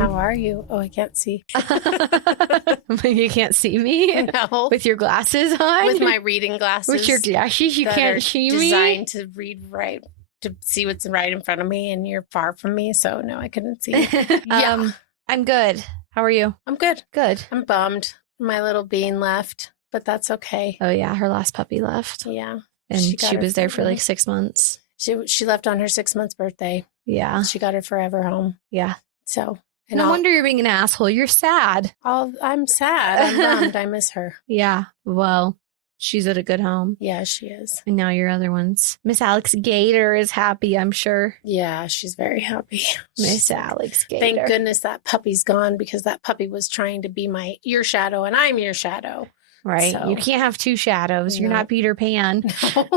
How are you? Oh, I can't see. You can't see me? No. With your glasses on? With my reading glasses. With your glasses, you can't see me? Designed to read right, to see what's right in front of me, and you're far from me, so no, I couldn't see. Yeah. I'm good. How are you? I'm good. Good. I'm bummed. My little bean left, but that's okay. Oh, yeah. Her last puppy left. Yeah. And she was there for like 6 months. She left on her 6-month birthday. Yeah. She got her forever home. Yeah. So. No wonder you're being an asshole. You're sad. I'm sad. I'm bummed. I miss her. Yeah. Well, she's at a good home. Yeah, she is. And now your other ones. Miss Alex Gator is happy, I'm sure. Yeah, she's very happy. Miss Alex Gator. Thank goodness that puppy's gone, because that puppy was trying to be your shadow, and I'm your shadow. Right. So. You can't have two shadows. You're not Peter Pan. No.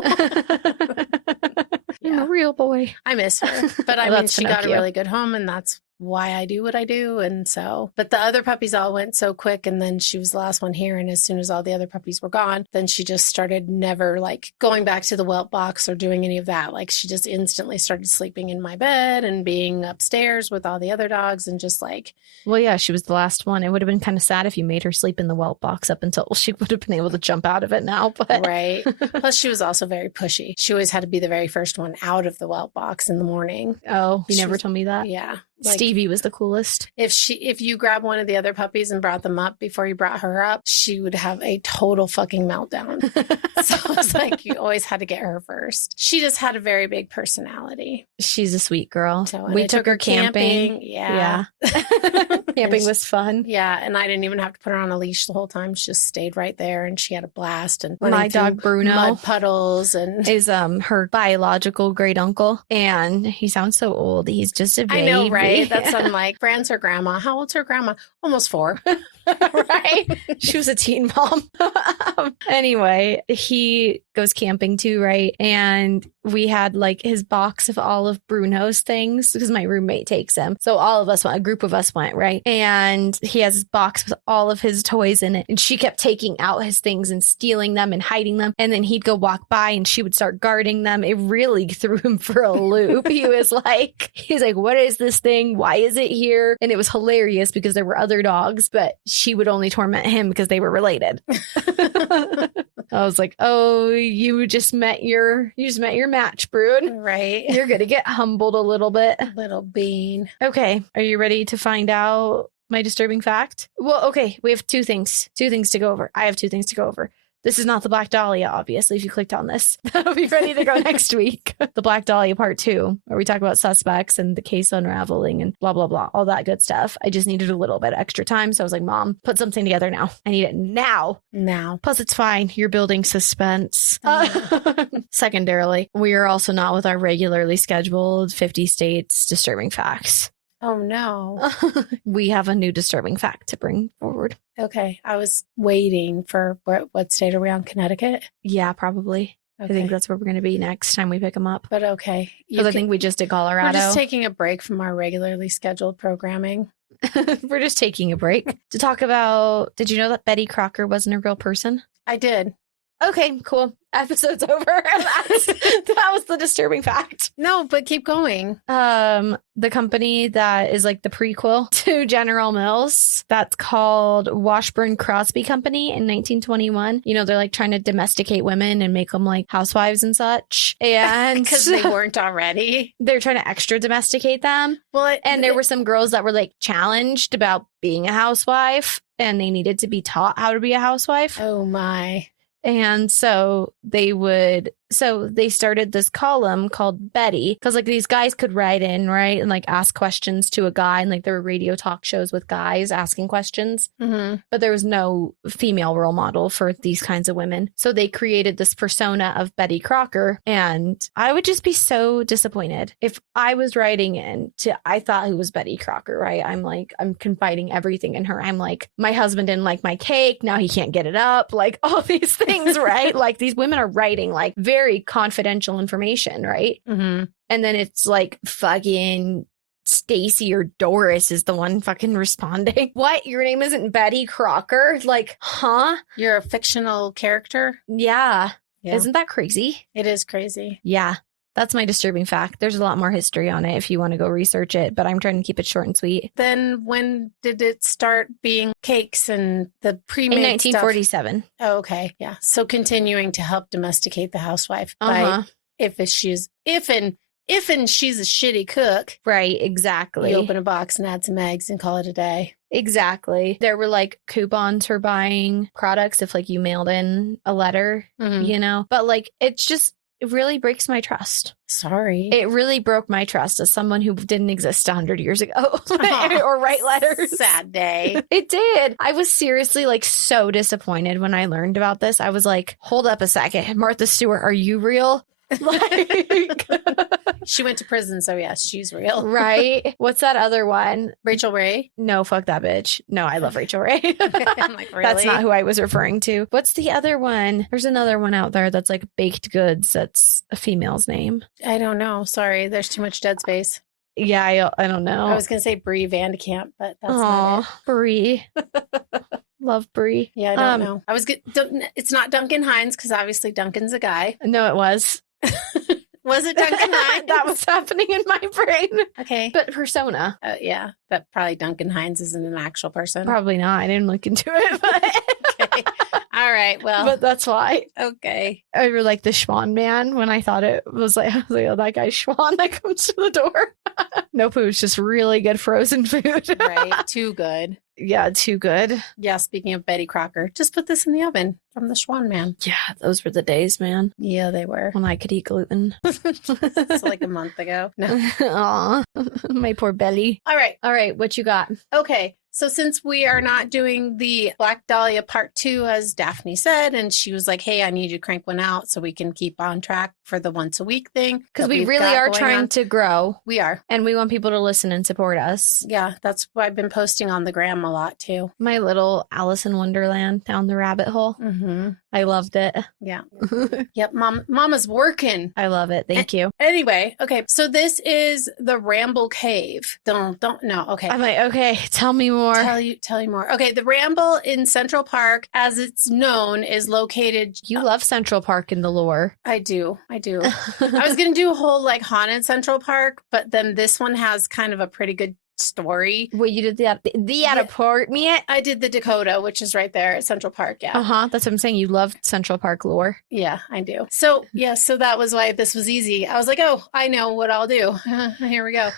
You're a real boy. I miss her. But I mean, she got a really good home, and that's why I do what I do. And so, but the other puppies all went so quick, and then she was the last one here. And as soon as all the other puppies were gone, then she just started never like going back to the whelp box or doing any of that. Like she just instantly started sleeping in my bed and being upstairs with all the other dogs, and just like. Well, yeah, she was the last one. It would have been kind of sad if you made her sleep in the whelp box up until she would have been able to jump out of it now. But right. Plus, she was also very pushy. She always had to be the very first one out of the whelp box in the morning. Oh, you never told me that? Yeah. Like, Stevie was the coolest. If you grab one of the other puppies and brought them up before you brought her up, she would have a total fucking meltdown. So it's like you always had to get her first. She just had a very big personality. She's a sweet girl. So, we took her camping. Yeah. Camping was fun. Yeah, and I didn't even have to put her on a leash the whole time. She just stayed right there, and she had a blast. And my dog Bruno mud puddles and is her biological great uncle, and he sounds so old. He's just a baby. I know, right? That's I'm like, Fran's her grandma. How old's her grandma? Almost 4. Right? She was a teen mom. Anyway, he goes camping too, right? And we had like his box of all of Bruno's things because my roommate takes him. So all of us went, a group of us went, right? And he has his box with all of his toys in it. And she kept taking out his things and stealing them and hiding them. And then he'd go walk by and she would start guarding them. It really threw him for a loop. He's like, what is this thing? Why is it here? And it was hilarious because there were other dogs, but she would only torment him because they were related. I was like, oh, you just met your match, brood. Right. You're going to get humbled a little bit. Little bean. Okay. Are you ready to find out my disturbing fact? Well, okay. We have two things to go over. I have 2 things to go over. This is not the Black Dahlia, obviously, if you clicked on this. That'll be ready to go next week. The Black Dahlia part 2, where we talk about suspects and the case unraveling and blah, blah, blah, all that good stuff. I just needed a little bit of extra time. So I was like, Mom, put something together now. I need it now. Now. Plus, it's fine. You're building suspense. Secondarily, we are also not with our regularly scheduled 50 states disturbing facts. Oh, no. We have a new disturbing fact to bring forward. Okay. I was waiting for what state are we on? Connecticut? Yeah, probably. Okay. I think that's where we're going to be next time we pick them up. But okay. Because I think we just did Colorado. We're just taking a break from our regularly scheduled programming. We're just taking a break to talk about, did you know that Betty Crocker wasn't a real person? I did. Okay, cool. Episode's over. That was the disturbing fact. No, but keep going. The company that is like the prequel to General Mills, that's called Washburn Crosby Company in 1921. You know, they're like trying to domesticate women and make them like housewives and such. And because they weren't already. They're trying to extra domesticate them. Well, and there were some girls that were like challenged about being a housewife, and they needed to be taught how to be a housewife. Oh my. And so they started this column called Betty, because like these guys could write in, right, and like ask questions to a guy, and like there were radio talk shows with guys asking questions, but there was no female role model for these kinds of women. So they created this persona of Betty Crocker, and I would just be so disappointed if I was writing I thought who was Betty Crocker, right? I'm confiding everything in her. I'm like, my husband didn't like my cake, now he can't get it up, like all these things, right? Like these women are writing like very confidential information, right? And then it's like fucking Stacy or Doris is the one fucking responding. What? Your name isn't Betty Crocker? Like, huh? You're a fictional character? Yeah. Isn't that crazy? It is crazy. Yeah. That's my disturbing fact. There's a lot more history on it if you want to go research it, but I'm trying to keep it short and sweet. Then when did it start being cakes and the pre-made In 1947. stuff? Oh, okay. Yeah. So continuing to help domesticate the housewife by if she's a shitty cook. Right, exactly. You open a box and add some eggs and call it a day. Exactly. There were like coupons for buying products if like you mailed in a letter, you know, but like it really breaks my trust. Sorry. It really broke my trust as someone who didn't exist 100 years ago or write letters. Sad day. It did. I was seriously like so disappointed when I learned about this. I was like, hold up a second. Martha Stewart, are you real? Like she went to prison, so yes, she's real. Right? What's that other one? Rachel Ray? No, fuck that bitch. No, I love Rachel Ray. I'm like, really? That's not who I was referring to. What's the other one? There's another one out there that's like baked goods. That's a female's name. I don't know. Sorry, there's too much dead space. Yeah, I don't know. I was gonna say Brie Vandekamp, but that's not it. Brie. Love Brie. Yeah, I don't know. It's not Duncan Hines because obviously Duncan's a guy. No, it was. Was it Duncan Hines? That was happening in my brain. Okay. But persona. Yeah. But probably Duncan Hines isn't an actual person. Probably not. I didn't look into it. But okay. All right. Well. But that's why. Okay. I were like the Schwan man when I thought it was like, I was like, oh, that guy's Schwan that comes to the door. Nope. It was just really good frozen food. Right. Too good. Yeah, too good. Yeah, speaking of Betty Crocker, just put this in the oven from the Schwan Man. Yeah, those were the days, man. Yeah, they were. When I could eat gluten. It's like a month ago. No. Aw, my poor belly. All right, what you got? Okay. So since we are not doing the Black Dahlia Part 2, as Daphne said, and she was like, hey, I need you to crank one out so we can keep on track for the once a week thing. Because we really are trying to grow. We are. And we want people to listen and support us. Yeah, that's why I've been posting on the gram a lot too. My little Alice in Wonderland down the rabbit hole. Mm-hmm. I loved it. Yeah. Yep. Mama's working. I love it. Thank you. Anyway, okay. So this is the Ramble Cave. Don't know. Okay. I'm like, okay, tell me more. Tell you more. Okay. The Ramble in Central Park, as it's known, is located. You love Central Park in the lore. I do. I was going to do a whole like haunted Central Park, but then this one has kind of a pretty good story. Well, you did the apartment? I did the Dakota, which is right there at Central Park. Yeah. That's what I'm saying. You love Central Park lore. Yeah, I do. So that was why this was easy. I was like, oh, I know what I'll do. Here we go.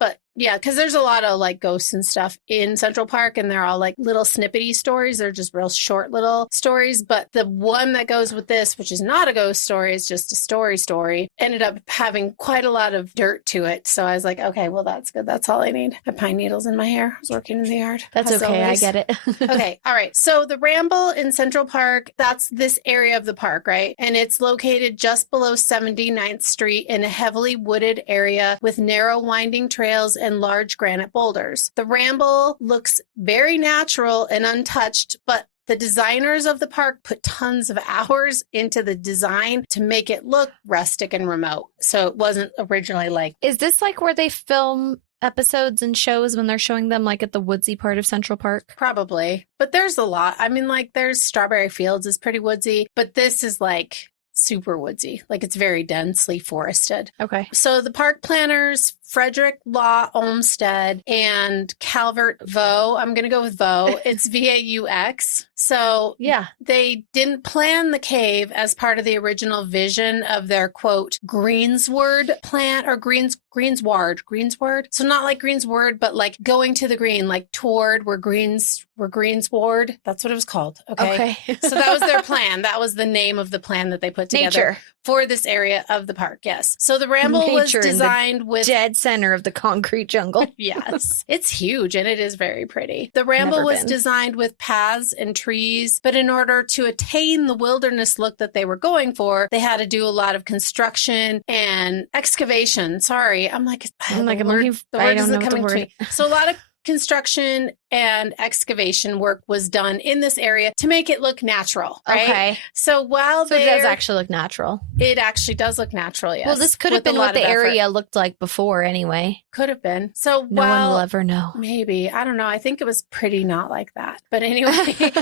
But yeah, because there's a lot of like ghosts and stuff in Central Park, and they're all like little snippety stories. They're just real short little stories. But the one that goes with this, which is not a ghost story, is just a story, ended up having quite a lot of dirt to it. So I was like, okay, well, that's good. That's all I need. I had pine needles in my hair. I was working in the yard. That's okay. I get it. Okay. All right. So the Ramble in Central Park, that's this area of the park, right? And it's located just below 79th Street in a heavily wooded area with narrow winding trails and large granite boulders. The Ramble looks very natural and untouched, but the designers of the park put tons of hours into the design to make it look rustic and remote. So it wasn't originally like... Is this like where they film episodes and shows when they're showing them like at the woodsy part of Central Park? Probably. But there's a lot. I mean, like there's Strawberry Fields is pretty woodsy, but this is like super woodsy. Like it's very densely forested. Okay. So the park planners, Frederick Law Olmsted and Calvert Vaux. I'm going to go with Vaux. It's Vaux. So yeah, they didn't plan the cave as part of the original vision of their quote greensward plant or greensward. So not like greensward, but like going to the green, like toward where greensward. That's what it was called. Okay. So that was their plan. That was the name of the plan that they put together for this area of the park. Yes. So the Ramble was designed with dead center of the concrete jungle. Yes. It's huge and it is very pretty. The Ramble was designed with paths and trees, but in order to attain the wilderness look that they were going for, they had to do a lot of construction and excavation. Sorry. I'm like, the word isn't coming to me. So a lot of construction and excavation work was done in this area to make it look natural, right? Okay. So it does actually look natural. It actually does look natural, yes. Well, this could have been what the area looked like before anyway. Could have been. So no one will ever know. Maybe. I don't know. I think it was pretty not like that. But anyway,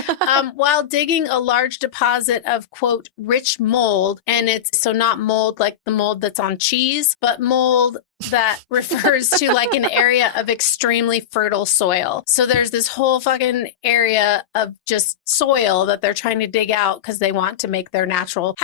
while digging a large deposit of, quote, rich mold, and it's so not mold like the mold that's on cheese, but mold that refers to like an area of extremely fertile soil. So there's this whole fucking area of just soil that they're trying to dig out because they want to make their natural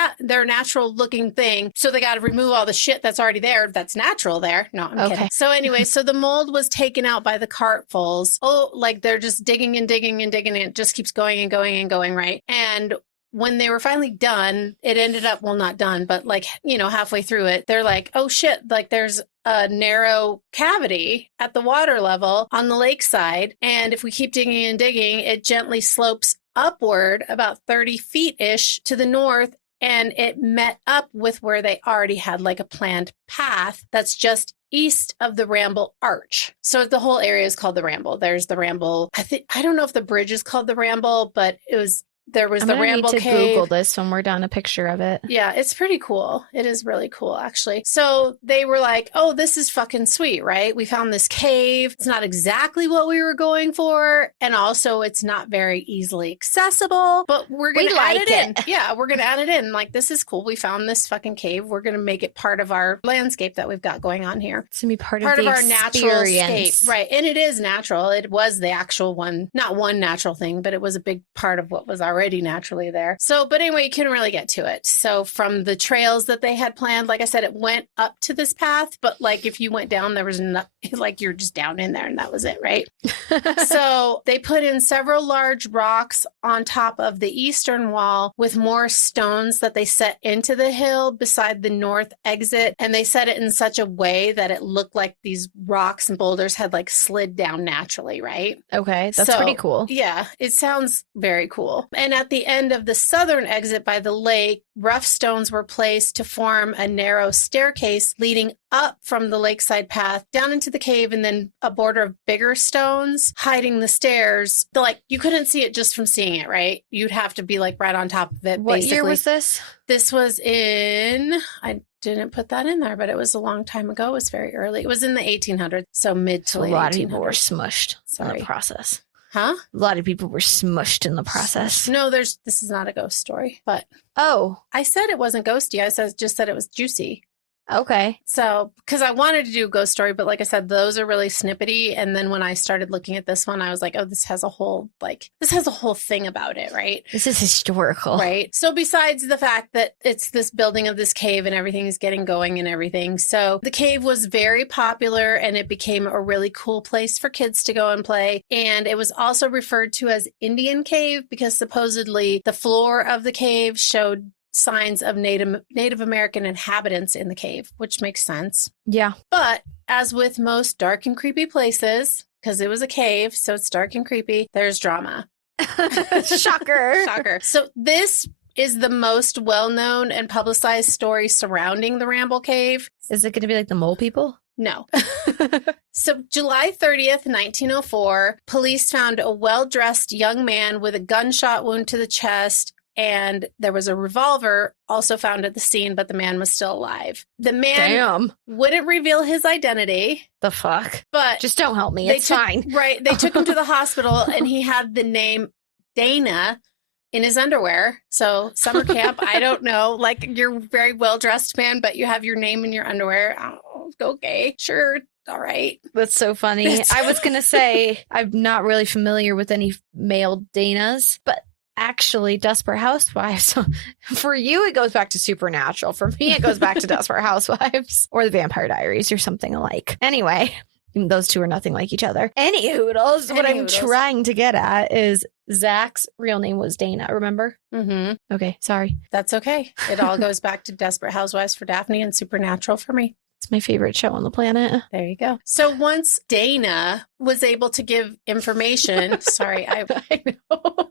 looking thing. So they got to remove all the shit that's already there. That's natural there. No, I'm kidding. So anyway, so the mold was taken out by the cartfuls. Oh, like they're just digging and digging and digging. And it just keeps going and going and going. Right. And when they were finally done, it ended up, well, not done, but like, halfway through it, they're like, oh shit, like there's a narrow cavity at the water level on the lakeside. And if we keep digging and digging, it gently slopes upward about 30 feet-ish to the north. And it met up with where they already had like a planned path that's just east of the Ramble Arch. So the whole area is called the Ramble. There's the Ramble. I don't know if the bridge is called the Ramble, but there was the Ramble Cave. Google this when we're done a picture of it. Yeah, it's pretty cool. It is really cool, actually. So they were like, oh, this is fucking sweet, right? We found this cave. It's not exactly what we were going for. And also it's not very easily accessible, but we're going to add it in. Yeah, we're going to add it in. Like, this is cool. We found this fucking cave. We're going to make it part of our landscape that we've got going on here. It's going to be part of our natural scape. Right. And it is natural. It was the actual one, not one natural thing, but it was a big part of what was already naturally there. So, but anyway, you couldn't really get to it. So from the trails that they had planned, like I said, it went up to this path, but like if you went down, there was like you're just down in there and that was it, right? So they put in several large rocks on top of the eastern wall with more stones that they set into the hill beside the north exit. And they set it in such a way that it looked like these rocks and boulders had like slid down naturally, right? Okay, that's pretty cool. Yeah, it sounds very cool. And at the end of the southern exit by the lake, rough stones were placed to form a narrow staircase leading up from the lakeside path down into the cave, and then a border of bigger stones hiding the stairs. Like, you couldn't see it just from seeing it, right? You'd have to be like right on top of it. What year was this? This was I didn't put that in there, but it was a long time ago. It was very early. It was in the 1800s, so mid to late 1800s. A lot of people were smushed in the process. Huh? A lot of people were smushed in the process. No, this is not a ghost story, but I said it wasn't ghosty. I just said it was juicy. Okay. So, because I wanted to do a ghost story, but like I said, those are really snippety. And then when I started looking at this one, I was like, oh, this has a whole thing about it, right? This is historical. Right. So besides the fact that it's this building of this cave and everything is getting going and everything. So the cave was very popular and it became a really cool place for kids to go and play. And it was also referred to as Indian Cave because supposedly the floor of the cave showed signs of Native American inhabitants in the cave, which makes sense. Yeah. But as with most dark and creepy places, because it was a cave, so it's dark and creepy, there's drama. Shocker. Shocker. So this is the most well-known and publicized story surrounding the Ramble Cave. Is it going to be like the mole people? No. So July 30th, 1904, police found a well-dressed young man with a gunshot wound to the chest, and there was a revolver also found at the scene, but the man was still alive. The man wouldn't reveal his identity. The fuck? But just don't help me. It's fine. Right. They took him to the hospital, and he had the name Dana in his underwear. So summer camp, I don't know. Like, you're a very well-dressed man, but you have your name in your underwear. Oh, okay, sure. All right. That's so funny. I was going to say, I'm not really familiar with any male Danas, but actually Desperate Housewives. So for you, it goes back to Supernatural. For me, it goes back to Desperate Housewives or the Vampire Diaries or something alike. Anyway, those two are nothing like each other. What I'm trying to get at is Zach's real name was Dana, remember? Mm-hmm. Okay, sorry. That's okay. It all goes back to Desperate Housewives for Daphne and Supernatural for me. It's my favorite show on the planet. There you go. So once Dana was able to give information, sorry, I know.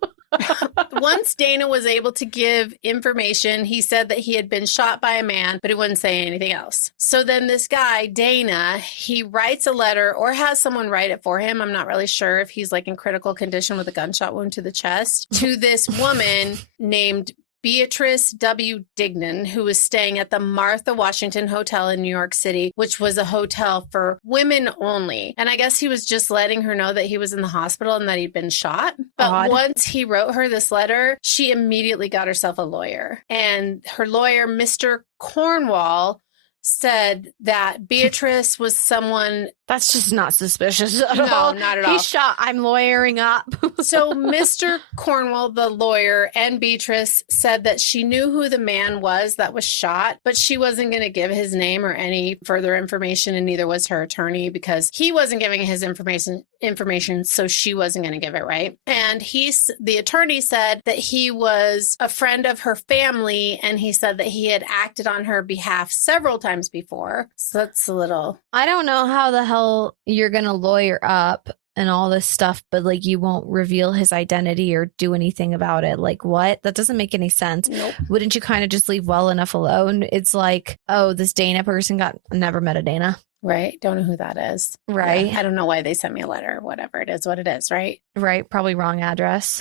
Once Dana was able to give information, he said that he had been shot by a man, but he wouldn't say anything else. So then this guy, Dana, he writes a letter or has someone write it for him. I'm not really sure if he's like in critical condition with a gunshot wound to the chest, to this woman named Beatrice W. Dignan, who was staying at the Martha Washington Hotel in New York City, which was a hotel for women only. And I guess he was just letting her know that he was in the hospital and that he'd been shot. But once he wrote her this letter, she immediately got herself a lawyer. And her lawyer, Mr. Cornwall, said that Beatrice was someone... That's just not suspicious at all. No, not at all. He's shot. I'm lawyering up. So Mr. Cornwall, the lawyer, and Beatrice said that she knew who the man was that was shot, but she wasn't going to give his name or any further information, and neither was her attorney, because he wasn't giving his information, so she wasn't going to give it, right? And the attorney said that he was a friend of her family, and he said that he had acted on her behalf several times before. So that's a little... I don't know how the hell you're gonna lawyer up and all this stuff, but like you won't reveal his identity or do anything about it. Like, what? That doesn't make any sense. Nope. Wouldn't you kind of just leave well enough alone? It's like, oh, this Dana person never met a Dana. Right. Don't know who that is. Right. Yeah. I don't know why they sent me a letter. Whatever it is, what it is, right? Right. Probably wrong address.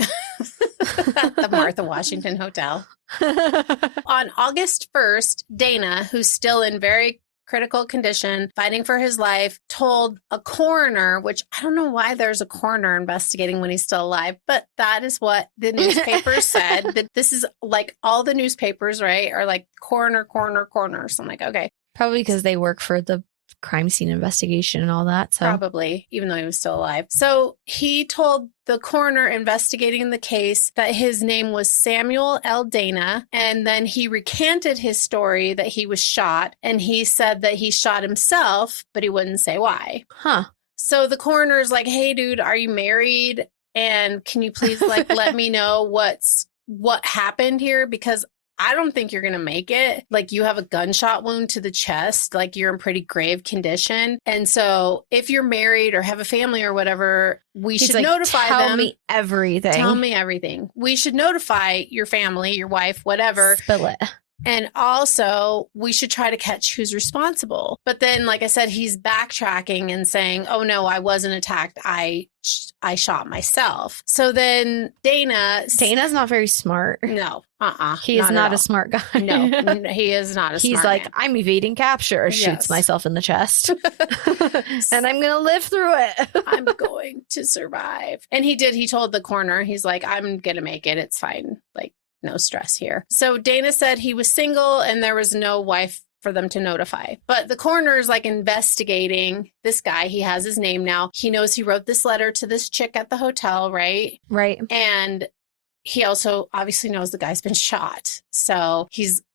At the Martha Washington Hotel. On August 1st, Dana, who's still in very critical condition, fighting for his life, told a coroner, which I don't know why there's a coroner investigating when he's still alive, but that is what the newspapers said. That this is like all the newspapers, right, are like coroner. So I'm like, okay. Probably because they work for the crime scene investigation and all that. So probably, even though he was still alive. So he told the coroner investigating the case that his name was Samuel L. Dana, and then he recanted his story that he was shot, and he said that he shot himself, but he wouldn't say why. Huh. So the coroner's like, hey, dude, are you married? And can you please let me know what happened here? Because I don't think you're going to make it. Like, you have a gunshot wound to the chest. Like, you're in pretty grave condition. And so if you're married or have a family or whatever, we should notify them. Tell me everything. Tell me everything. We should notify your family, your wife, whatever. Spill it. And also, we should try to catch who's responsible. But then, like I said, he's backtracking and saying, oh, no, I wasn't attacked. I shot myself. So then Dana's not very smart. No. He is not a smart guy. No, he is not a smart He's like, man. I'm evading capture. Yes. Shoots myself in the chest. And I'm going to live through it. I'm going to survive. And he did. He told the coroner, he's like, I'm going to make it. It's fine. Like, no stress here. So Dana said he was single and there was no wife for them to notify. But the coroner is like investigating this guy. He has his name now. He knows he wrote this letter to this chick at the hotel, right? Right. And he also obviously knows the guy's been shot. So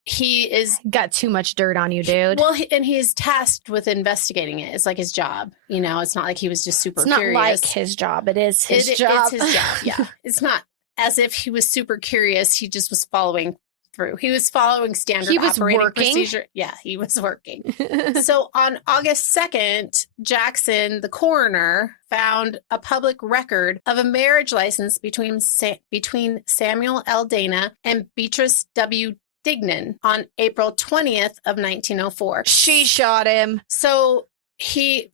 he is got too much dirt on you, dude. Well, and he is tasked with investigating it. It's like his job. You know, it's not like he was just super curious. It's not like his job. It is his job. It's his job. Yeah. It's not as if he was super curious. He just was following through. He was following standard operating procedure. Yeah, he was working. So on August 2nd, Jackson, the coroner, found a public record of a marriage license between Samuel L. Dana and Beatrice W. Dignan on April 20th of 1904. She shot him. So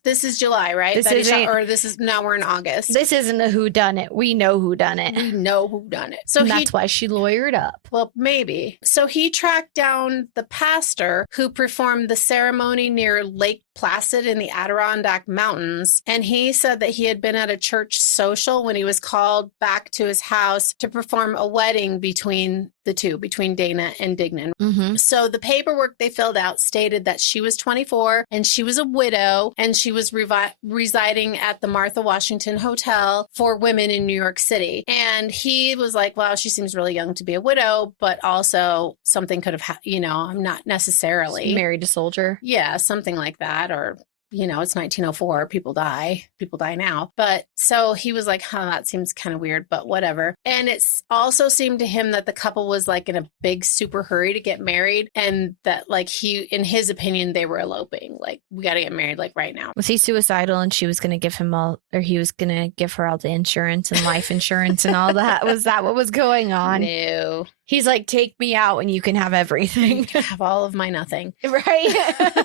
this is July, right? Now we're in August. This isn't a whodunit. We know whodunit. We know whodunit. So that's why she lawyered up. Well, maybe. So he tracked down the pastor who performed the ceremony near Lake Placid in the Adirondack Mountains. And he said that he had been at a church social when he was called back to his house to perform a wedding between the two, between Dana and Dignan. Mm-hmm. So the paperwork they filled out stated that she was 24 and she was a widow and she was residing at the Martha Washington Hotel for women in New York City. And he was like, wow, she seems really young to be a widow, but also something could have, I'm not necessarily married a soldier. Yeah, something like that. Or, it's 1904. People die now. But so he was like, that seems kind of weird, but whatever. And it's also seemed to him that the couple was like in a big super hurry to get married. And that like in his opinion, they were eloping. Like, we got to get married like right now. Was he suicidal and she was going to give him he was going to give her all the insurance and life insurance and all that? Was that what was going on? No. He's like, take me out and you can have everything. You can have all of my nothing. Right?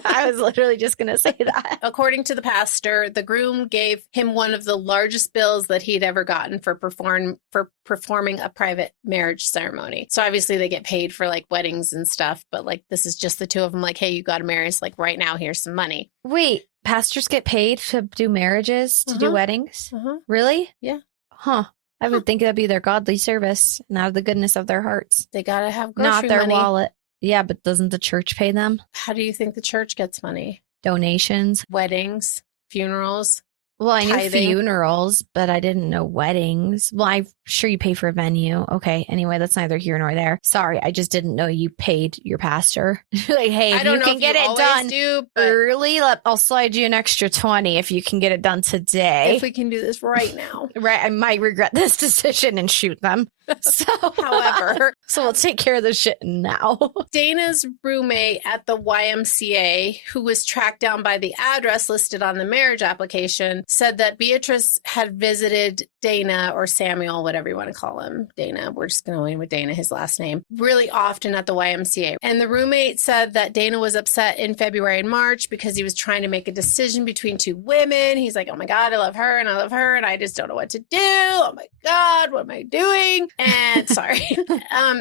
I was literally just going to say that. According to the pastor, the groom gave him one of the largest bills that he'd ever gotten for performing a private marriage ceremony. So obviously they get paid for like weddings and stuff, but like this is just the two of them like, hey, you got to marry us like right now. Here's some money. Wait, pastors get paid to do marriages, to do weddings? Really? Yeah. Huh. I would think that'd be their godly service and out of the goodness of their hearts. They got to have grocery not their money. Wallet. Yeah, but doesn't the church pay them? How do you think the church gets money? Donations. Weddings, funerals. Well, I knew tithing. Funerals, but I didn't know weddings. Well, I'm sure you pay for a venue. Okay. Anyway, that's neither here nor there. Sorry, I just didn't know you paid your pastor. Like, hey, if you can get it done early, I'll slide you an extra 20 if you can get it done today. If we can do this right now. Right. I might regret this decision and shoot them. So, however, so we'll take care of this shit now. Dana's roommate at the YMCA, who was tracked down by the address listed on the marriage application, said that Beatrice had visited Dana, or Samuel, whatever you want to call him. Dana. We're just going to go in with Dana, his last name, really often at the YMCA. And the roommate said that Dana was upset in February and March because he was trying to make a decision between two women. He's like, oh my God, I love her and I love her and I just don't know what to do. Oh my God, what am I doing? And sorry.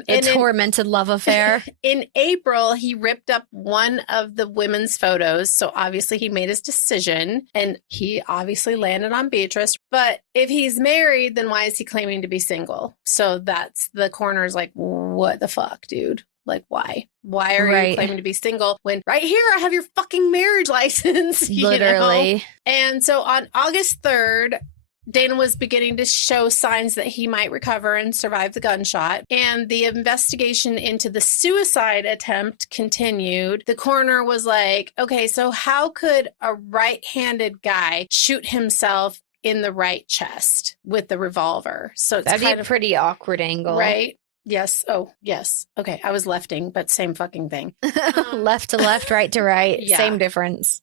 Tormented love affair. In April, he ripped up one of the women's photos. So obviously he made his decision and he obviously landed on Beatrice. But if he's married, then why is he claiming to be single? So that's the coroner's like, what the fuck, dude? Like, why? Why are you claiming to be single when right here I have your fucking marriage license? Literally. You know? And so on August 3rd, Dana was beginning to show signs that he might recover and survive the gunshot. And the investigation into the suicide attempt continued. The coroner was like, okay, so how could a right-handed guy shoot himself in the right chest with the revolver? So it's that'd be a pretty awkward angle. Right? Yes. Oh, yes. Okay. I was lefting, but same fucking thing. Left to left, right to right. Yeah. Same difference.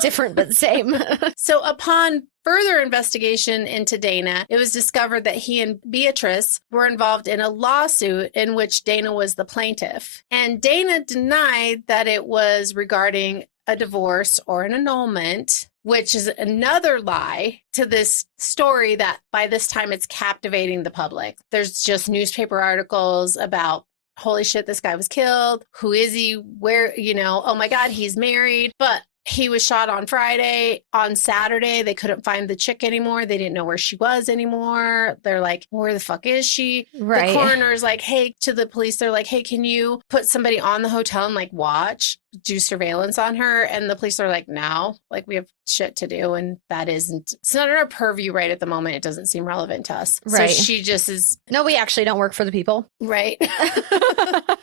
Different, but same. So upon further investigation into Dana, it was discovered that he and Beatrice were involved in a lawsuit in which Dana was the plaintiff. And Dana denied that it was regarding a divorce or an annulment, which is another lie to this story that by this time it's captivating the public. There's just newspaper articles about, holy shit, this guy was killed. Who is he? Where, oh my God, he's married. But he was shot on Friday. On Saturday, they couldn't find the chick anymore. They didn't know where she was anymore. They're like, where the fuck is she? Right. The coroner's like, hey, to the police, they're like, hey, can you put somebody on the hotel and like watch, do surveillance on her? And the police are like, no, like we have shit to do. And it's not in our purview right at the moment. It doesn't seem relevant to us. Right. So she just is. No, we actually don't work for the people. Right.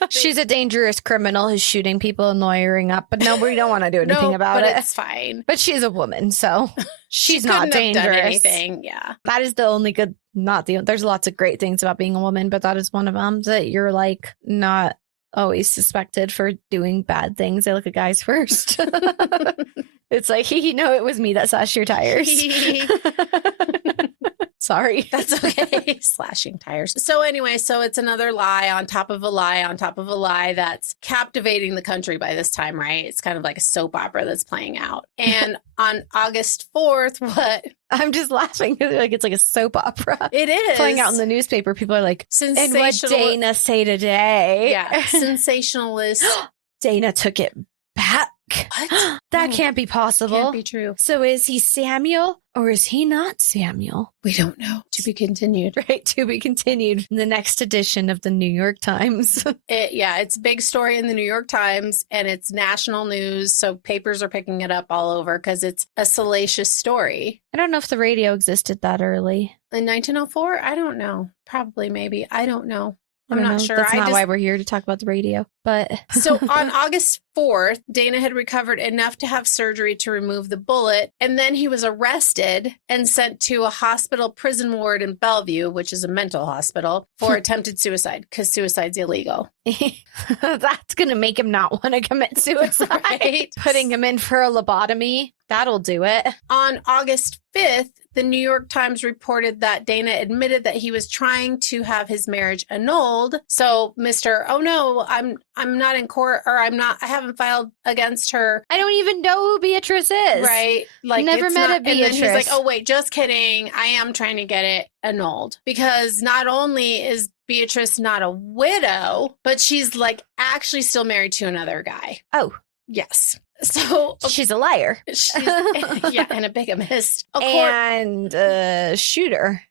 She's a dangerous criminal who's shooting people and lawyering up. But no, we don't want to do anything about it. It's fine. But she's a woman, so she's not dangerous. Have done anything. Yeah. That is the only good, there's lots of great things about being a woman, but that is one of them, that you're like not always suspected for doing bad things. They look at guys first. It's like, it was me that slashed your tires. Sorry. That's okay. Slashing tires. So anyway, it's another lie on top of a lie on top of a lie that's captivating the country by this time, right? It's kind of like a soap opera that's playing out. And on August 4th, what? I'm just laughing. Like it's like a soap opera. It is. Playing out in the newspaper. People are like, and what Dana say today? Yeah. Sensationalist. Dana took it back. What? That can't be possible. Can't be true. So is he Samuel or is he not Samuel? We don't know. To be continued. Right. To be continued in the next edition of the New York Times. It's a big story in the New York Times and it's national news. So papers are picking it up all over because it's a salacious story. I don't know if the radio existed that early. In 1904? I don't know. Probably, maybe. I don't know. I'm not sure. That's not why we're here to talk about the radio. But so on August 4th, Dana had recovered enough to have surgery to remove the bullet. And then he was arrested and sent to a hospital prison ward in Bellevue, which is a mental hospital, for attempted suicide because suicide's illegal. That's going to make him not want to commit suicide. Right? Putting him in for a lobotomy. That'll do it. On August 5th, the New York Times reported that Dana admitted that he was trying to have his marriage annulled. So Mr. Oh no, I'm not in court, or I haven't filed against her. I don't even know who Beatrice is. Right. Like, never met a Beatrice. And then he's like, oh wait, just kidding. I am trying to get it annulled, because not only is Beatrice not a widow, but she's like actually still married to another guy. Oh. Yes. So she's a liar. And a bigamist. And a shooter.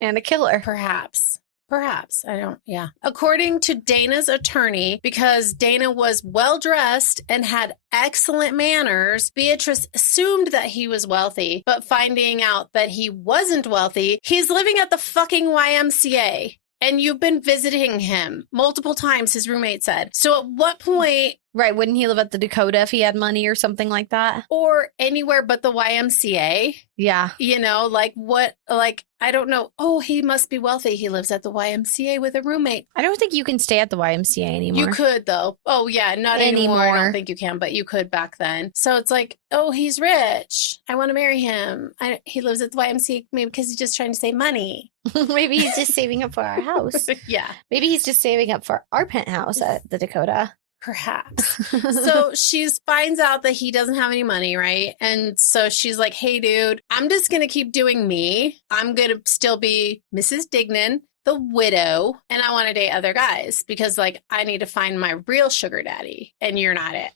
And a killer. Perhaps. I don't, yeah. According to Dana's attorney, because Dana was well-dressed and had excellent manners, Beatrice assumed that he was wealthy, but finding out that he wasn't wealthy, he's living at the fucking YMCA. And you've been visiting him multiple times, his roommate said. So at what point... Right, wouldn't he live at the Dakota if he had money or something like that? Or anywhere but the YMCA. Yeah. You know, like what, like, I don't know. Oh, he must be wealthy. He lives at the YMCA with a roommate. I don't think you can stay at the YMCA anymore. You could, though. Oh, yeah, not anymore. I don't think you can, but you could back then. So it's like, oh, he's rich. I want to marry him. He lives at the YMCA maybe because he's just trying to save money. Maybe he's just saving up for our house. Yeah. Maybe he's just saving up for our penthouse at the Dakota. Perhaps. So she finds out that he doesn't have any money, right? And so she's like, hey, dude, I'm just going to keep doing me. I'm going to still be Mrs. Dignan, the widow, and I want to date other guys because, like, I need to find my real sugar daddy, and you're not it.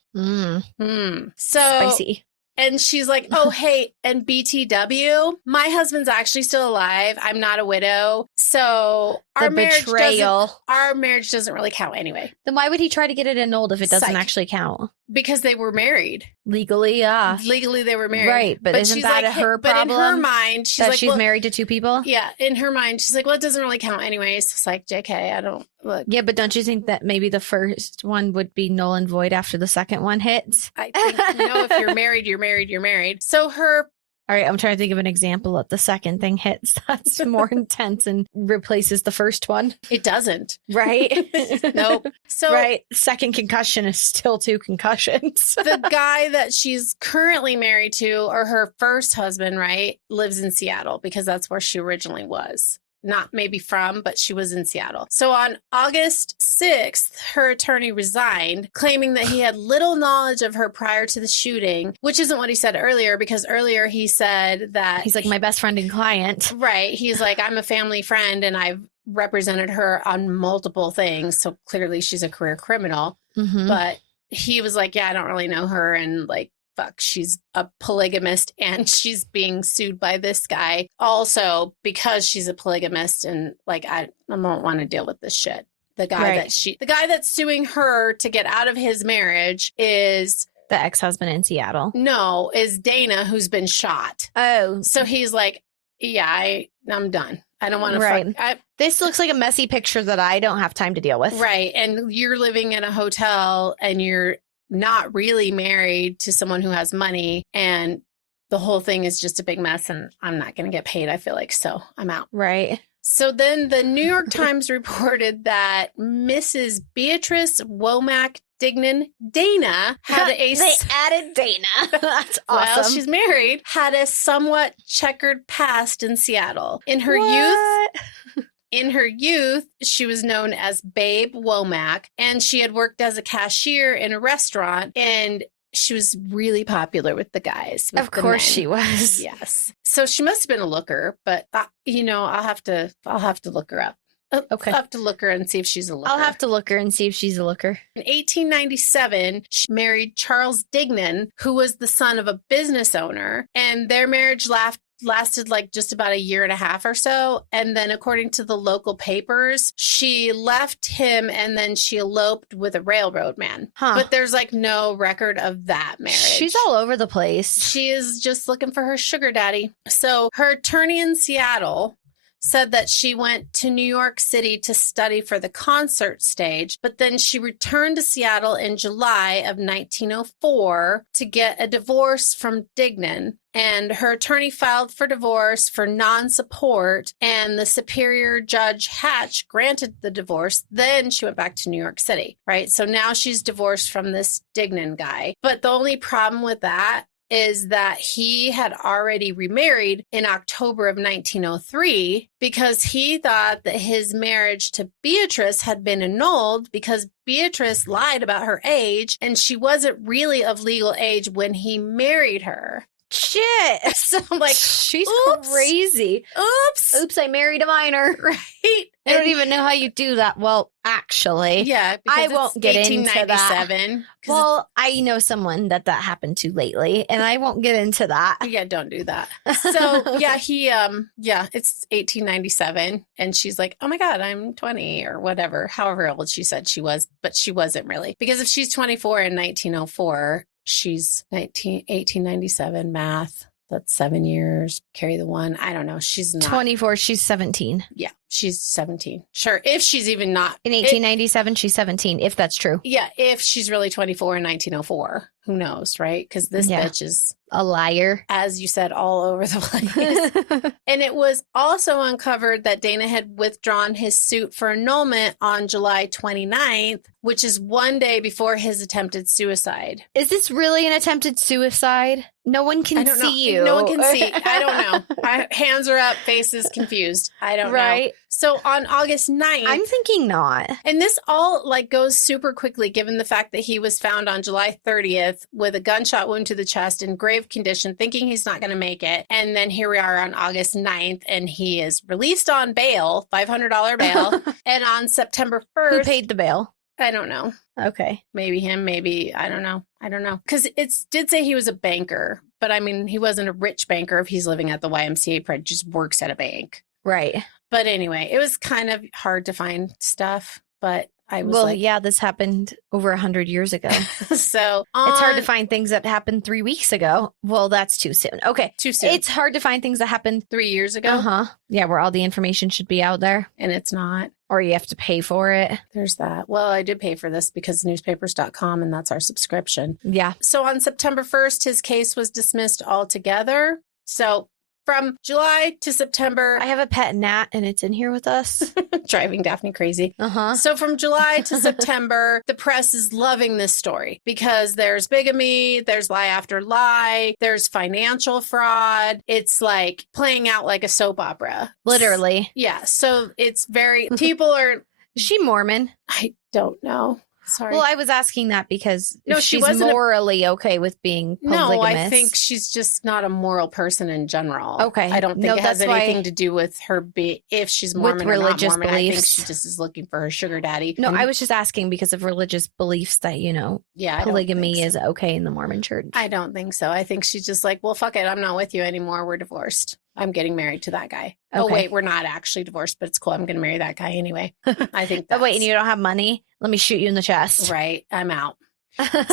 So spicy. And she's like, oh, hey, and BTW, my husband's actually still alive. I'm not a widow. So our marriage doesn't really count anyway. Then why would he try to get it annulled if it doesn't actually count? Because they were married. Legally, yeah. Legally, they were married. Right, but isn't that like, her problem? But in her mind, she's married to two people? Yeah, in her mind, she's like, well, it doesn't really count anyways. It's like, JK, I don't look. Yeah, but don't you think that maybe the first one would be null and void after the second one hits? I think, if you're married, you're married, you're married. So her... All right, I'm trying to think of an example that the second thing hits that's more intense and replaces the first one. It doesn't. Right? Nope. So, right. Second concussion is still two concussions. The guy that she's currently married to, or her first husband, right, lives in Seattle because that's where she originally was. Not maybe from, but she was in Seattle. So on August 6th, her attorney resigned, claiming that he had little knowledge of her prior to the shooting, which isn't what he said earlier, because earlier he said that... He's like, my best friend and client. Right. He's like, I'm a family friend and I've represented her on multiple things. So clearly she's a career criminal. Mm-hmm. But he was like, yeah, I don't really know her. And like, fuck, she's a polygamist and she's being sued by this guy also because she's a polygamist, and like I don't want to deal with this shit. The guy that's suing her to get out of his marriage is the ex-husband in Seattle. No, is Dana, who's been shot. Oh. So he's like, yeah, I'm done. I don't want to this looks like a messy picture that I don't have time to deal with. Right. And you're living in a hotel and you're not really married to someone who has money, and the whole thing is just a big mess, and I'm not going to get paid, I feel like, so I'm out. Right. So then the New York Times reported that Mrs. Beatrice Womack Dignan, Dana, had They added Dana. That's awesome. Well, she's married, had a somewhat checkered past in Seattle. In her youth, she was known as Babe Womack, and she had worked as a cashier in a restaurant, and she was really popular with the guys. Of course she was. Yes. So she must have been a looker, but I'll have to look her up. Okay. I'll have to look her and see if she's a looker. I'll have to look her and see if she's a looker. In 1897, she married Charles Dignan, who was the son of a business owner, and their marriage lasted like just about a year and a half or so. And then according to the local papers, she left him and then she eloped with a railroad man. Huh. But there's like no record of that marriage. She's all over the place. She is just looking for her sugar daddy. So her attorney in Seattle said that she went to New York City to study for the concert stage, but then she returned to Seattle in July of 1904 to get a divorce from Dignan. And her attorney filed for divorce for non-support, and the Superior Judge Hatch granted the divorce. Then she went back to New York City, right? So now she's divorced from this Dignan guy. But the only problem with that is that he had already remarried in October of 1903 because he thought that his marriage to Beatrice had been annulled because Beatrice lied about her age and she wasn't really of legal age when he married her. Shit. So I'm like, she's oops, crazy. Oops, I married a minor. Right? I don't even know how you do that. Well, actually, yeah, I won't get into that. Well, I know someone that happened to lately, and I won't get into that. Yeah, don't do that. So yeah, it's 1897, and she's like, oh my God, I'm 20 or whatever, however old she said she was, but she wasn't really, because if she's 24 in 1904, she's 1897 math. That's 7 years. Carry the one. I don't know. She's not 24. She's 17. Yeah, she's 17. Sure. If she's even not. In 1897, she's 17, if that's true. Yeah. If she's really 24 in 1904, who knows, right? Because this bitch is a liar, as you said, all over the place. And it was also uncovered that Dana had withdrawn his suit for annulment on July 29th, which is one day before his attempted suicide. Is this really an attempted suicide? No one can see you. No one can see. I don't know. Hands are up, faces confused. I don't know. So on August 9th. I'm thinking not. And this all goes super quickly given the fact that he was found on July 30th with a gunshot wound to the chest in grave condition, thinking he's not going to make it. And then here we are on August 9th and he is released on bail, $500 bail. And on September 1st. Who paid the bail? I don't know. Okay. Maybe him, maybe, I don't know. Because it did say he was a banker, but I mean, he wasn't a rich banker if he's living at the YMCA, probably just works at a bank. Right. But anyway, it was kind of hard to find stuff, but I was this happened over 100 years ago. So it's hard to find things that happened 3 weeks ago. Well, that's too soon. Okay. Too soon. It's hard to find things that happened 3 years ago. Uh-huh. Yeah, where all the information should be out there. And it's not. Or you have to pay for it. There's that. Well, I did pay for this because newspapers.com, and that's our subscription. Yeah. So on September 1st, his case was dismissed altogether. So from July to September. I have a pet gnat and it's in here with us. Driving Daphne crazy. Uh-huh. So from July to September, the press is loving this story because there's bigamy, there's lie after lie, there's financial fraud. It's like playing out like a soap opera. Literally. Yeah. So it's very, people are. Is she Mormon? I don't know. Sorry. Well, I was asking that because she she's morally okay with being polygamous. No, I think she's just not a moral person in general. Okay. I don't think it has anything to do with her if she's Mormon with religious or not Mormon. beliefs. I think she just is looking for her sugar daddy. No, I was just asking because of religious beliefs that, polygamy is okay in the Mormon church. I don't think so. I think she's just like, well, fuck it. I'm not with you anymore. We're divorced. I'm getting married to that guy. Okay. Oh, wait, we're not actually divorced, but it's cool. I'm going to marry that guy anyway. I think that's... Oh, wait, and you don't have money? Let me shoot you in the chest. Right. I'm out.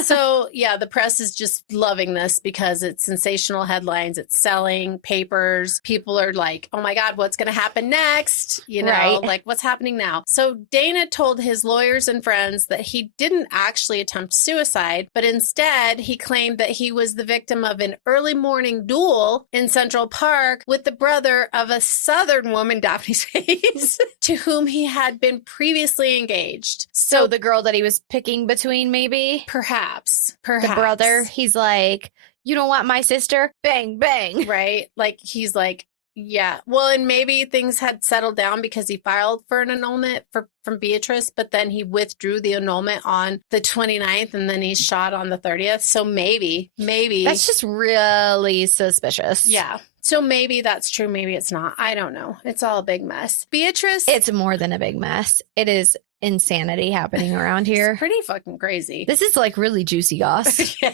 So, yeah, the press is just loving this because it's sensational headlines. It's selling papers. People are like, oh, my God, what's going to happen next? Like what's happening now? So Dana told his lawyers and friends that he didn't actually attempt suicide, but instead he claimed that he was the victim of an early morning duel in Central Park with the brother of a Southern woman, Daphne's face, to whom he had been previously engaged. So the girl that he was picking between, maybe? Perhaps. The brother, he's like, you don't want my sister? Bang, bang. Right? Like, he's like, yeah. Well, and maybe things had settled down because he filed for an annulment from Beatrice, but then he withdrew the annulment on the 29th and then he shot on the 30th. So maybe. That's just really suspicious. Yeah. So maybe that's true. Maybe it's not. I don't know. It's all a big mess. Beatrice. It's more than a big mess. It is insanity happening around here. It's pretty fucking crazy. This is like really juicy goss. Yeah.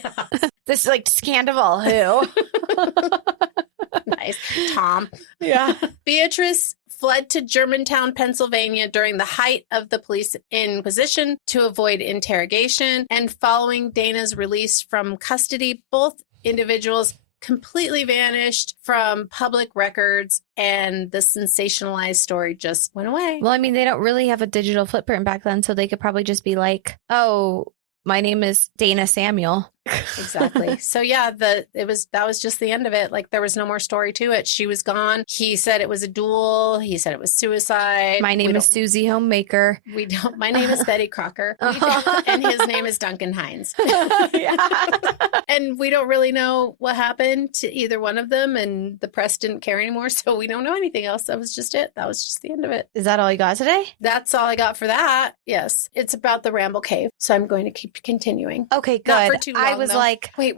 This is like Scandival. Who? Nice. Tom. Yeah. Beatrice fled to Germantown, Pennsylvania during the height of the police inquisition to avoid interrogation. And following Dana's release from custody, both individuals completely vanished from public records and the sensationalized story just went away. Well, I mean, they don't really have a digital footprint back then, so they could probably just be like, oh, my name is Dana Samuel. Exactly. So yeah, that was just the end of it. Like there was no more story to it. She was gone. He said it was a duel. He said it was suicide. My name is Susie Homemaker. We don't. My name is Betty Crocker, and his name is Duncan Hines. And we don't really know what happened to either one of them, and the press didn't care anymore, so we don't know anything else. That was just it. That was just the end of it. Is that all you got today? That's all I got for that. Yes, it's about the Ramble Cave, so I'm going to keep continuing. Okay, good. Not for too long, I was though. like, wait,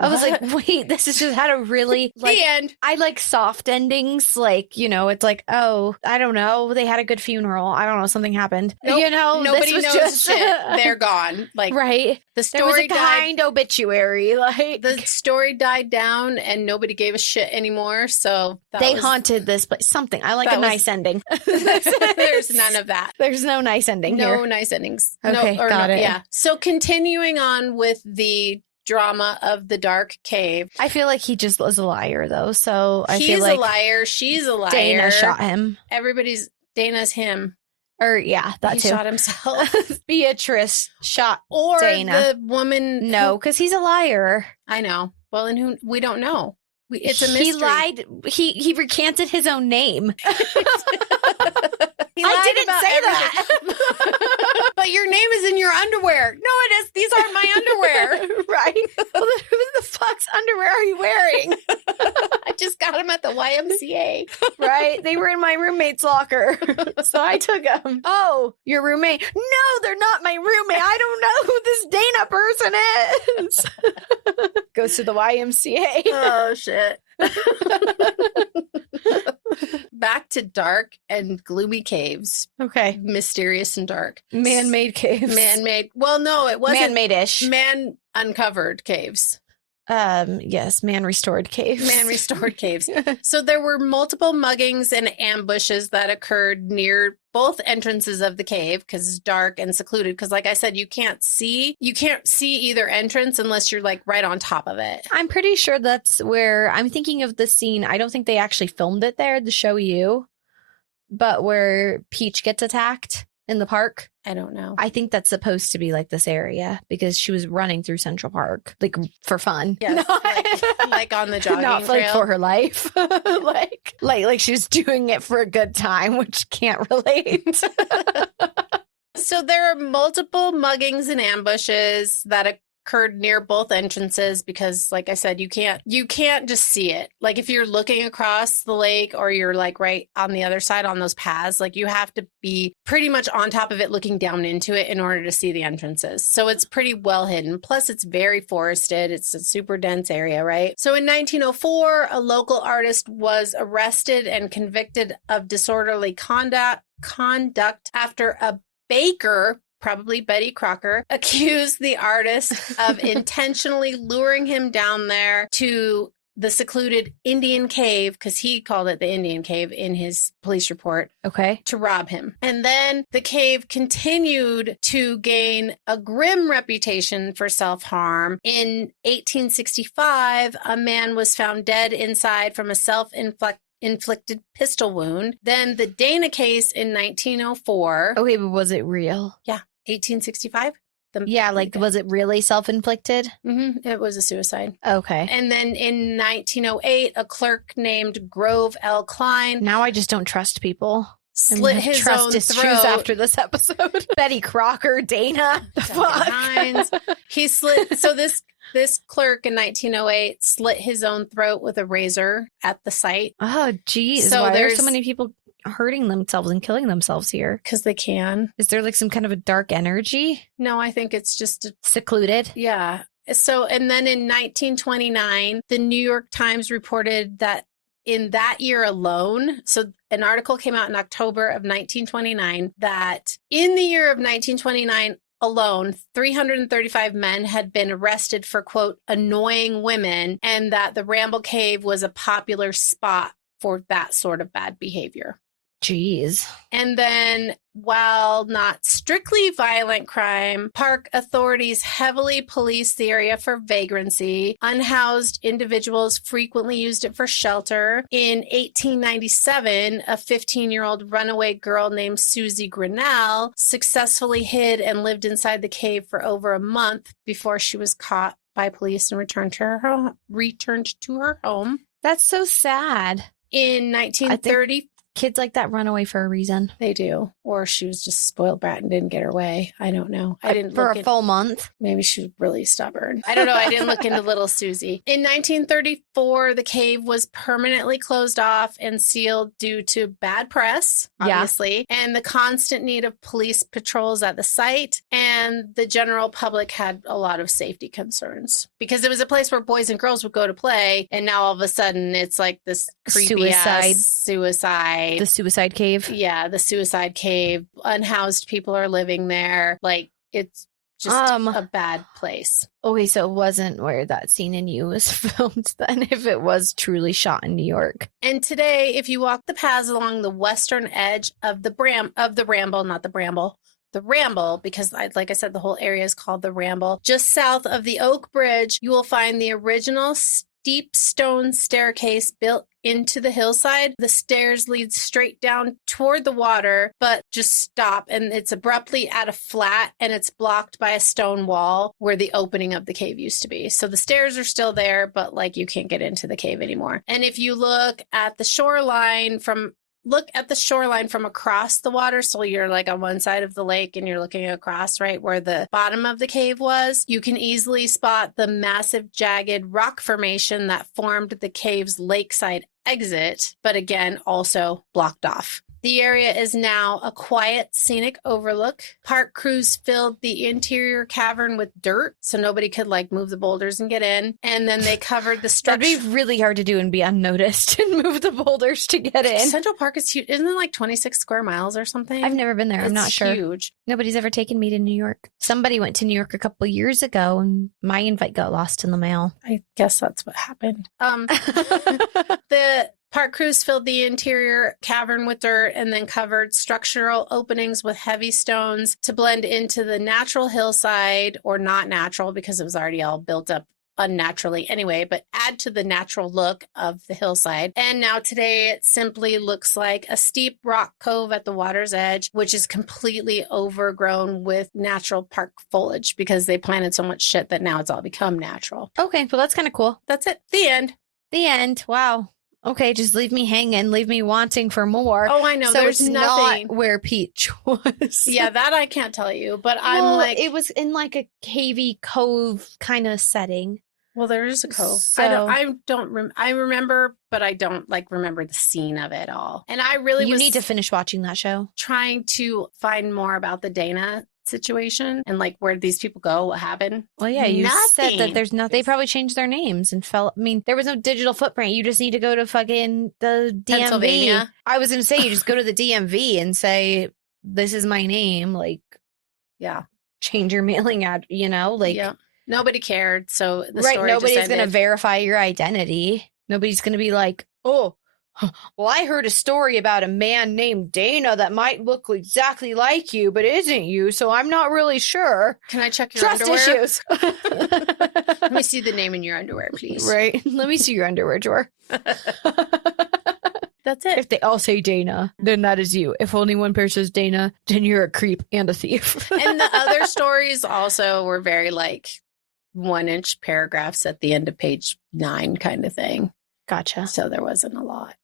this has just had a really like the end. I like soft endings, like, you know, it's like, oh, I don't know, they had a good funeral. I don't know, something happened. Nope, you know, nobody this was knows just shit. They're gone. Like right. The There was story a kind obituary. Like the story died down, and nobody gave a shit anymore. So they haunted this place. Something. I like a nice ending. There's none of that. There's no nice ending. No nice endings. Okay, got it. Yeah. So continuing on with the drama of the dark cave. I feel like he just was a liar, though. So I feel like he's a liar. She's a liar. Dana shot him. Dana's him. Or yeah, that he too. Shot himself. Beatrice shot or Dana. The woman. No, because he's a liar. I know. Well, and who we don't know. It's a mystery. He lied. He recanted his own name. I didn't say that. But your name is in your underwear. No, it is. These aren't my underwear. Right. Well, who the fuck's underwear are you wearing? I just got them at the YMCA. Right. They were in my roommate's locker. So I took them. Oh, your roommate? No, they're not my roommate. I don't know who this Dana person is. Goes to the YMCA. Oh, shit. Back to dark and gloomy caves. Okay. Mysterious and dark. Man-made caves. Man-made. Well, no, it wasn't. Man-made-ish. Man-uncovered caves. Yes, man-restored caves. Man-restored caves. So there were multiple muggings and ambushes that occurred near both entrances of the cave because it's dark and secluded. Because like I said, you can't see either entrance unless you're like right on top of it. I'm pretty sure that's where I'm thinking of the scene. I don't think they actually filmed it there to show you, but where Peach gets attacked in the park. I don't know. I think that's supposed to be like this area because she was running through Central Park, like for fun. Yes, like on the jogging not trail. Like for her life. like she was doing it for a good time, which can't relate. So there are multiple muggings and ambushes that occurred near both entrances because, like I said, you can't just see it. Like if you're looking across the lake or you're like right on the other side on those paths, like you have to be pretty much on top of it looking down into it in order to see the entrances. So it's pretty well hidden. Plus it's very forested. It's a super dense area, right? So in 1904, a local artist was arrested and convicted of disorderly conduct after a baker, probably Betty Crocker, accused the artist of intentionally luring him down there to the secluded Indian Cave, because he called it the Indian Cave in his police report. Okay. To rob him. And then the cave continued to gain a grim reputation for self-harm. In 1865, a man was found dead inside from a self-inflicted pistol wound. Then the Dana case in 1904. Okay, but was it real? Yeah. 1865? Was it really self-inflicted? Mm-hmm. It was a suicide. Okay. And then in 1908, a clerk named Grove L. Klein. Now I just don't trust people. Slit his trust own issues throat after this episode. Betty Crocker, Dana, the fuck. Hines. He slit. So this clerk in 1908 slit his own throat with a razor at the site. Oh, geez. So why are so many people hurting themselves and killing themselves here? Because they can. Is there like some kind of a dark energy? No, I think it's just secluded. Yeah. So, and then in 1929, the New York Times reported that in that year alone, so an article came out in October of 1929, that in the year of 1929 alone, 335 men had been arrested for, quote, annoying women, and that the Ramble Cave was a popular spot for that sort of bad behavior. Jeez. And then, while not strictly violent crime, park authorities heavily policed the area for vagrancy. Unhoused individuals frequently used it for shelter. In 1897, a 15-year-old runaway girl named Susie Grinnell successfully hid and lived inside the cave for over a month before she was caught by police and returned to her home. That's so sad. In 1930, kids like that run away for a reason. They do. Or she was just a spoiled brat and didn't get her way. I don't know. I didn't for a full month. Maybe she was really stubborn. I don't know. I didn't look into little Susie. In 1934, the cave was permanently closed off and sealed due to bad press, obviously, and the constant need of police patrols at the site. And the general public had a lot of safety concerns because it was a place where boys and girls would go to play. And now all of a sudden it's like this creepy suicide. The suicide cave. Yeah, the suicide cave. Unhoused people are living there. Like, it's just a bad place. Okay, so it wasn't where that scene in You was filmed then, if it was truly shot in New York. And today, if you walk the paths along the western edge of the Ramble, not the Bramble, the Ramble, because like I said, the whole area is called the Ramble. Just south of the Oak Bridge, you will find the original steep stone staircase built into the hillside. The stairs lead straight down toward the water, but just stop, and it's abruptly at a flat, and it's blocked by a stone wall where the opening of the cave used to be. So the stairs are still there, but like you can't get into the cave anymore. And if you look at the shoreline from across the water. So you're like on one side of the lake and you're looking across right where the bottom of the cave was. You can easily spot the massive jagged rock formation that formed the cave's lakeside exit, but again, also blocked off. The area is now a quiet, scenic overlook. Park crews filled the interior cavern with dirt, so nobody could like move the boulders and get in. And then they covered the structure. That'd be really hard to do and be unnoticed and move the boulders to get in. Central Park is huge. Isn't it like 26 square miles or something? I've never been there. I'm not sure. It's huge. Nobody's ever taken me to New York. Somebody went to New York a couple years ago and my invite got lost in the mail. I guess that's what happened. The park crews filled the interior cavern with dirt and then covered structural openings with heavy stones to blend into the natural hillside, or not natural because it was already all built up unnaturally anyway, but add to the natural look of the hillside. And now today it simply looks like a steep rock cove at the water's edge, which is completely overgrown with natural park foliage because they planted so much shit that now it's all become natural. Okay, well that's kind of cool. That's it. The end. The end. Wow. Okay, just leave me hanging, leave me wanting for more. Oh, I know. So there's it's nothing. Not where Peach was. Yeah, that I can't tell you, but I'm like... It was in like a cavey cove kind of setting. Well, there is a cove. So, I remember, but I don't like remember the scene of it all. And I really You need to finish watching that show. Trying to find more about the Dana situation and like where these people go, what happened. Well, yeah, you said that there's no, they probably changed their names and there was no digital footprint. You just need to go to fucking the DMV. Pennsylvania. I was going to say, you just go to the DMV and say, this is my name. Like, yeah, change your mailing ad, like, yeah. Nobody cared. So the story nobody's going to verify your identity. Nobody's going to be like, oh, well, I heard a story about a man named Dana that might look exactly like you, but isn't you, so I'm not really sure. Can I check your Trust underwear? issues. Let me see the name in your underwear, please. Right. Let me see your underwear drawer. That's it. If they all say Dana, then that is you. If only one pair says Dana, then you're a creep and a thief. And the other stories also were very like 1-inch paragraphs at the end of page 9 kind of thing. Gotcha. So there wasn't a lot.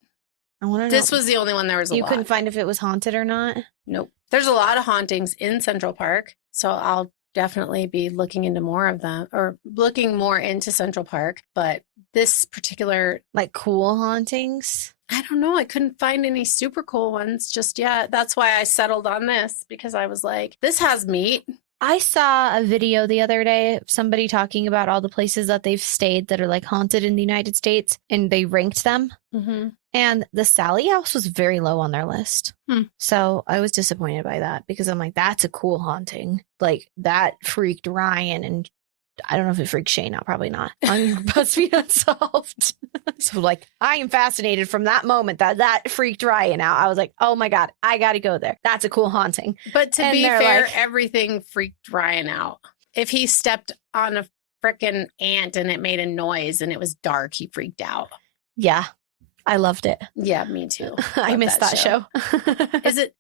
I want to know. This was the only one there was a lot. You couldn't find if it was haunted or not? Nope. There's a lot of hauntings in Central Park, so I'll definitely be looking into more of them, or looking more into Central Park. But this particular... Like cool hauntings? I don't know. I couldn't find any super cool ones just yet. That's why I settled on this, because I was like, this has meat. I saw a video the other day of somebody talking about all the places that they've stayed that are like haunted in the United States, and they ranked them. Mm-hmm. And the Sally House was very low on their list. So I was disappointed by that, because I'm like, that's a cool haunting. Like, that freaked Ryan, and I don't know if it freaked Shane out. Probably not. On BuzzFeed Unsolved. So like, I am fascinated from that moment that freaked Ryan out. I was like, oh my God, I got to go there. That's a cool haunting. But to be fair, everything freaked Ryan out. If he stepped on a frickin' ant and it made a noise and it was dark, he freaked out. Yeah. I loved it. Yeah, me too. I missed that show.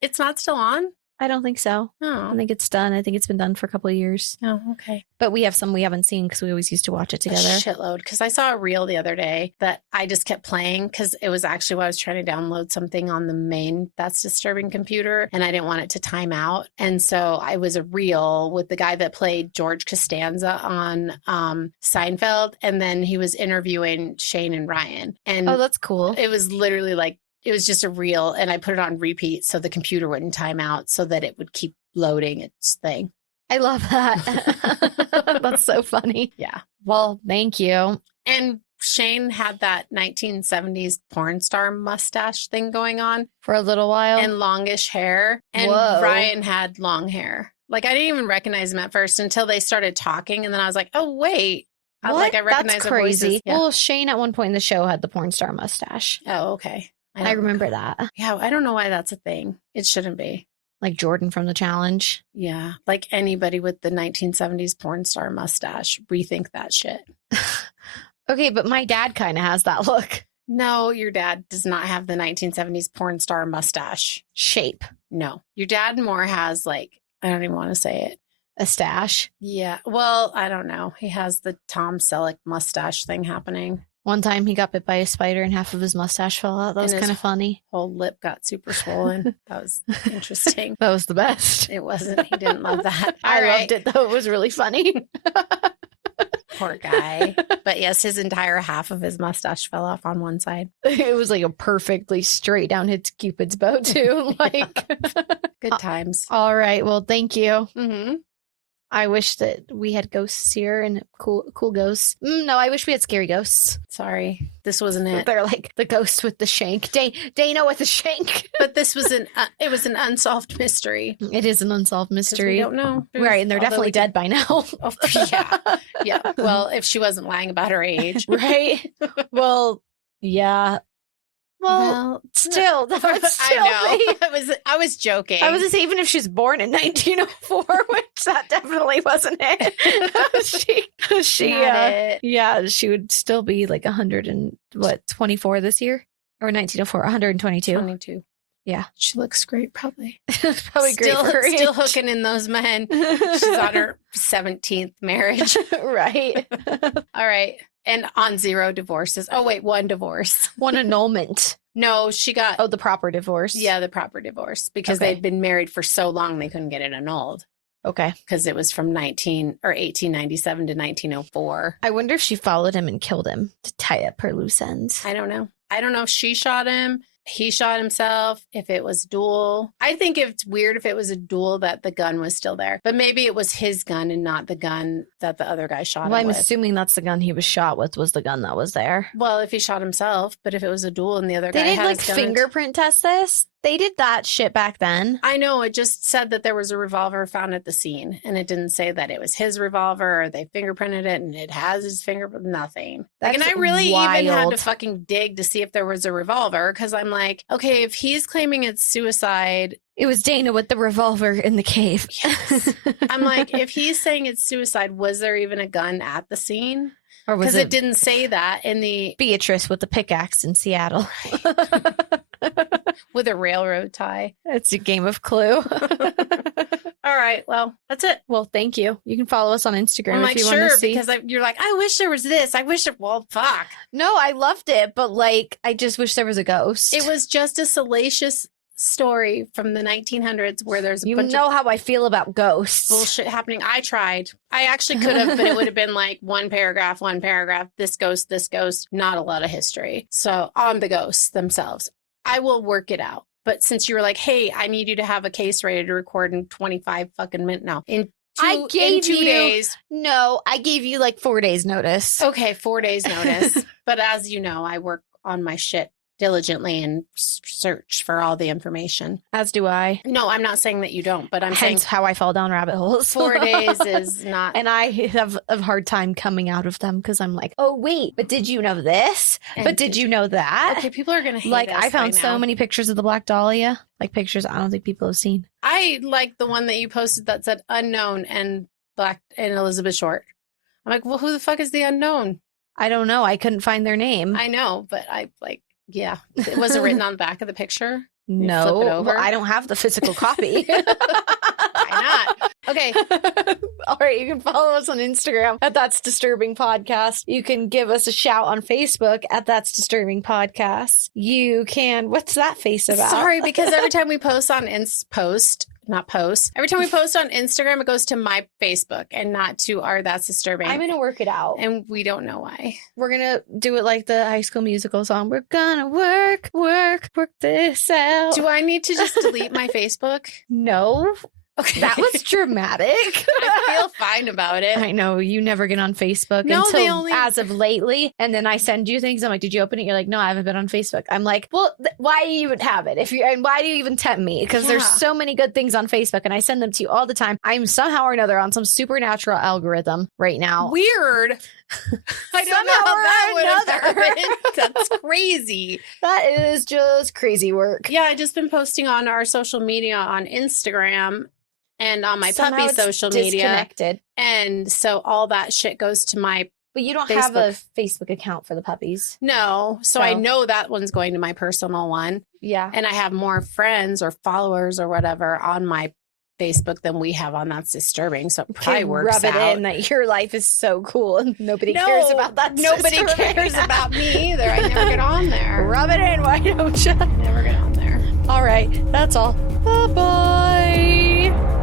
It's not still on? I don't think so. Oh. I think it's done. I think it's been done for a couple of years. Oh, okay. But we have some we haven't seen because we always used to watch it together. A shitload. Because I saw a reel the other day that I just kept playing because it was actually while I was trying to download something on the main That's Disturbing computer, and I didn't want it to time out. And so I was a reel with the guy that played George Costanza on Seinfeld, and then he was interviewing Shane and Ryan. And oh, that's cool. It was literally like, it was just a reel, and I put it on repeat so the computer wouldn't time out so that it would keep loading its thing. I love that. That's so funny. Yeah. Well, thank you. And Shane had that 1970s porn star mustache thing going on for a little while. And longish hair. And whoa. Ryan had long hair. Like, I didn't even recognize him at first until they started talking. And then I was like, oh, wait. What? Like, I recognize That's the crazy. voices. Yeah. Well, Shane at one point in the show had the porn star mustache. Oh, okay. I remember that. Yeah, I don't know why that's a thing. It shouldn't be. Like Jordan from The Challenge. Yeah, like anybody with the 1970s porn star mustache, rethink that shit. Okay, but my dad kind of has that look. No, your dad does not have the 1970s porn star mustache shape. No, your dad more has like, I don't even want to say it. A stash. Yeah, well, I don't know. He has the Tom Selleck mustache thing happening. One time he got bit by a spider and half of his mustache fell out. That was kind of funny. Whole lip got super swollen. That was interesting. That was the best. It wasn't. He didn't love that. I loved it though. It was really funny. Poor guy. But yes, his entire half of his mustache fell off on one side. It was like a perfectly straight down his Cupid's bow too. Like good times. All right. Well, thank you. Mm-hmm. I wish that we had ghosts here and cool ghosts. No, I wish we had scary ghosts. Sorry, this wasn't it. They're like the ghost with the shank. Dana with the shank. But this was it was an unsolved mystery. It is an unsolved mystery. We don't know. Right, and they're definitely dead by now. Oh, yeah. Yeah. Well, if she wasn't lying about her age. Right. Well, yeah. Well, still, that would still I know. I was joking. I was just even if she's born in 1904, which that definitely wasn't it. Yeah, she would still be like 24 this year, or 1904, 122. 22. Yeah, she looks great. Probably great for her age. Still hooking in those men. She's on her 17th marriage, right? All right. And on 0 divorces. Oh, wait, 1 divorce. 1 annulment. No, she got... Oh, the proper divorce. Yeah, the proper divorce. Because they'd been married for so long, they couldn't get it annulled. Okay. Because it was from 1897 to 1904. I wonder if she followed him and killed him to tie up her loose ends. I don't know. I don't know if she shot him. He shot himself, if it was duel. I think it's weird if it was a duel that the gun was still there. But maybe it was his gun and not the gun that the other guy shot him with. I'm assuming that's the gun he was shot with was the gun that was there. Well, if he shot himself, but if it was a duel and the other guy had had like fingerprint test this? They did that shit back then. I know. It just said that there was a revolver found at the scene. And it didn't say that it was his revolver or they fingerprinted it and it has his fingerprint. Nothing. And I really even had to fucking dig to see if there was a revolver. Because I'm like, okay, if he's claiming it's suicide. It was Dana with the revolver in the cave. Yes. I'm like, if he's saying it's suicide, was there even a gun at the scene? Because it didn't say that in the... Beatrice with the pickaxe in Seattle. Right. With a railroad tie. It's a game of Clue. All right. Well, that's it. Well, thank you. You can follow us on Instagram if you want to see. Because you're like, I wish there was this. I wish it... Well, fuck. No, I loved it. But like, I just wish there was a ghost. It was just a salacious story from the 1900s where there's a bunch of how I feel about ghosts. Bullshit happening. I tried. I actually could have, but it would have been like one paragraph, this ghost, not a lot of history. So on the ghosts themselves, I will work it out. But since you were like, hey, I need you to have a case ready to record in 25 fucking minutes now. In 2 days. No, I gave you like 4 days notice. Okay, 4 days notice. But as you know, I work on my shit diligently and search for all the information. As do I. No, I'm not saying that you don't, but I'm saying how I fall down rabbit holes. 4 days is not. And I have a hard time coming out of them because I'm like, oh, wait, but did you know this? But did you know that? Okay, people are going to hate like, us I found by so now. many pictures of the Black Dahlia, like pictures I don't think people have seen. I like the one that you posted that said unknown and Black and Elizabeth Short. I'm like, well, who the fuck is the unknown? I don't know. I couldn't find their name. I know, but I like, yeah. It wasn't written on the back of the picture. No, flip it over? well, I don't have the physical copy. Why not? Okay. All right. You can follow us on Instagram at That's Disturbing Podcast. You can give us a shout on Facebook at That's Disturbing Podcast. You can, what's that face about? Sorry, because every time we post on every time we post on Instagram, it goes to my Facebook and not to our That's Disturbing. I'm going to work it out. And we don't know why. We're going to do it like the High School Musical song. We're going to work this out. Do I need to just delete my Facebook? No. Okay. That was dramatic. I feel fine about it. I know. You never get on Facebook until as of lately. And then I send you things. I'm like, did you open it? You're like, no, I haven't been on Facebook. I'm like, well, why do you even have it? And why do you even tempt me? Because there's so many good things on Facebook and I send them to you all the time. I'm somehow or another on some supernatural algorithm right now. Weird. I don't know how that would have happened. That's crazy. That is just crazy work. Yeah, I just been posting on our social media on Instagram and on my puppy social media. And so all that shit goes to my But you don't have a Facebook account for the puppies. No. So I know that one's going to my personal one. Yeah. And I have more friends or followers or whatever on my Facebook than we have on That's Disturbing. So it probably works rub it out. in that your life is so cool and nobody cares about that. Nobody cares about me either. I never get on there. Rub it in, why don't you? Never get on there. All right. That's all. Bye-bye.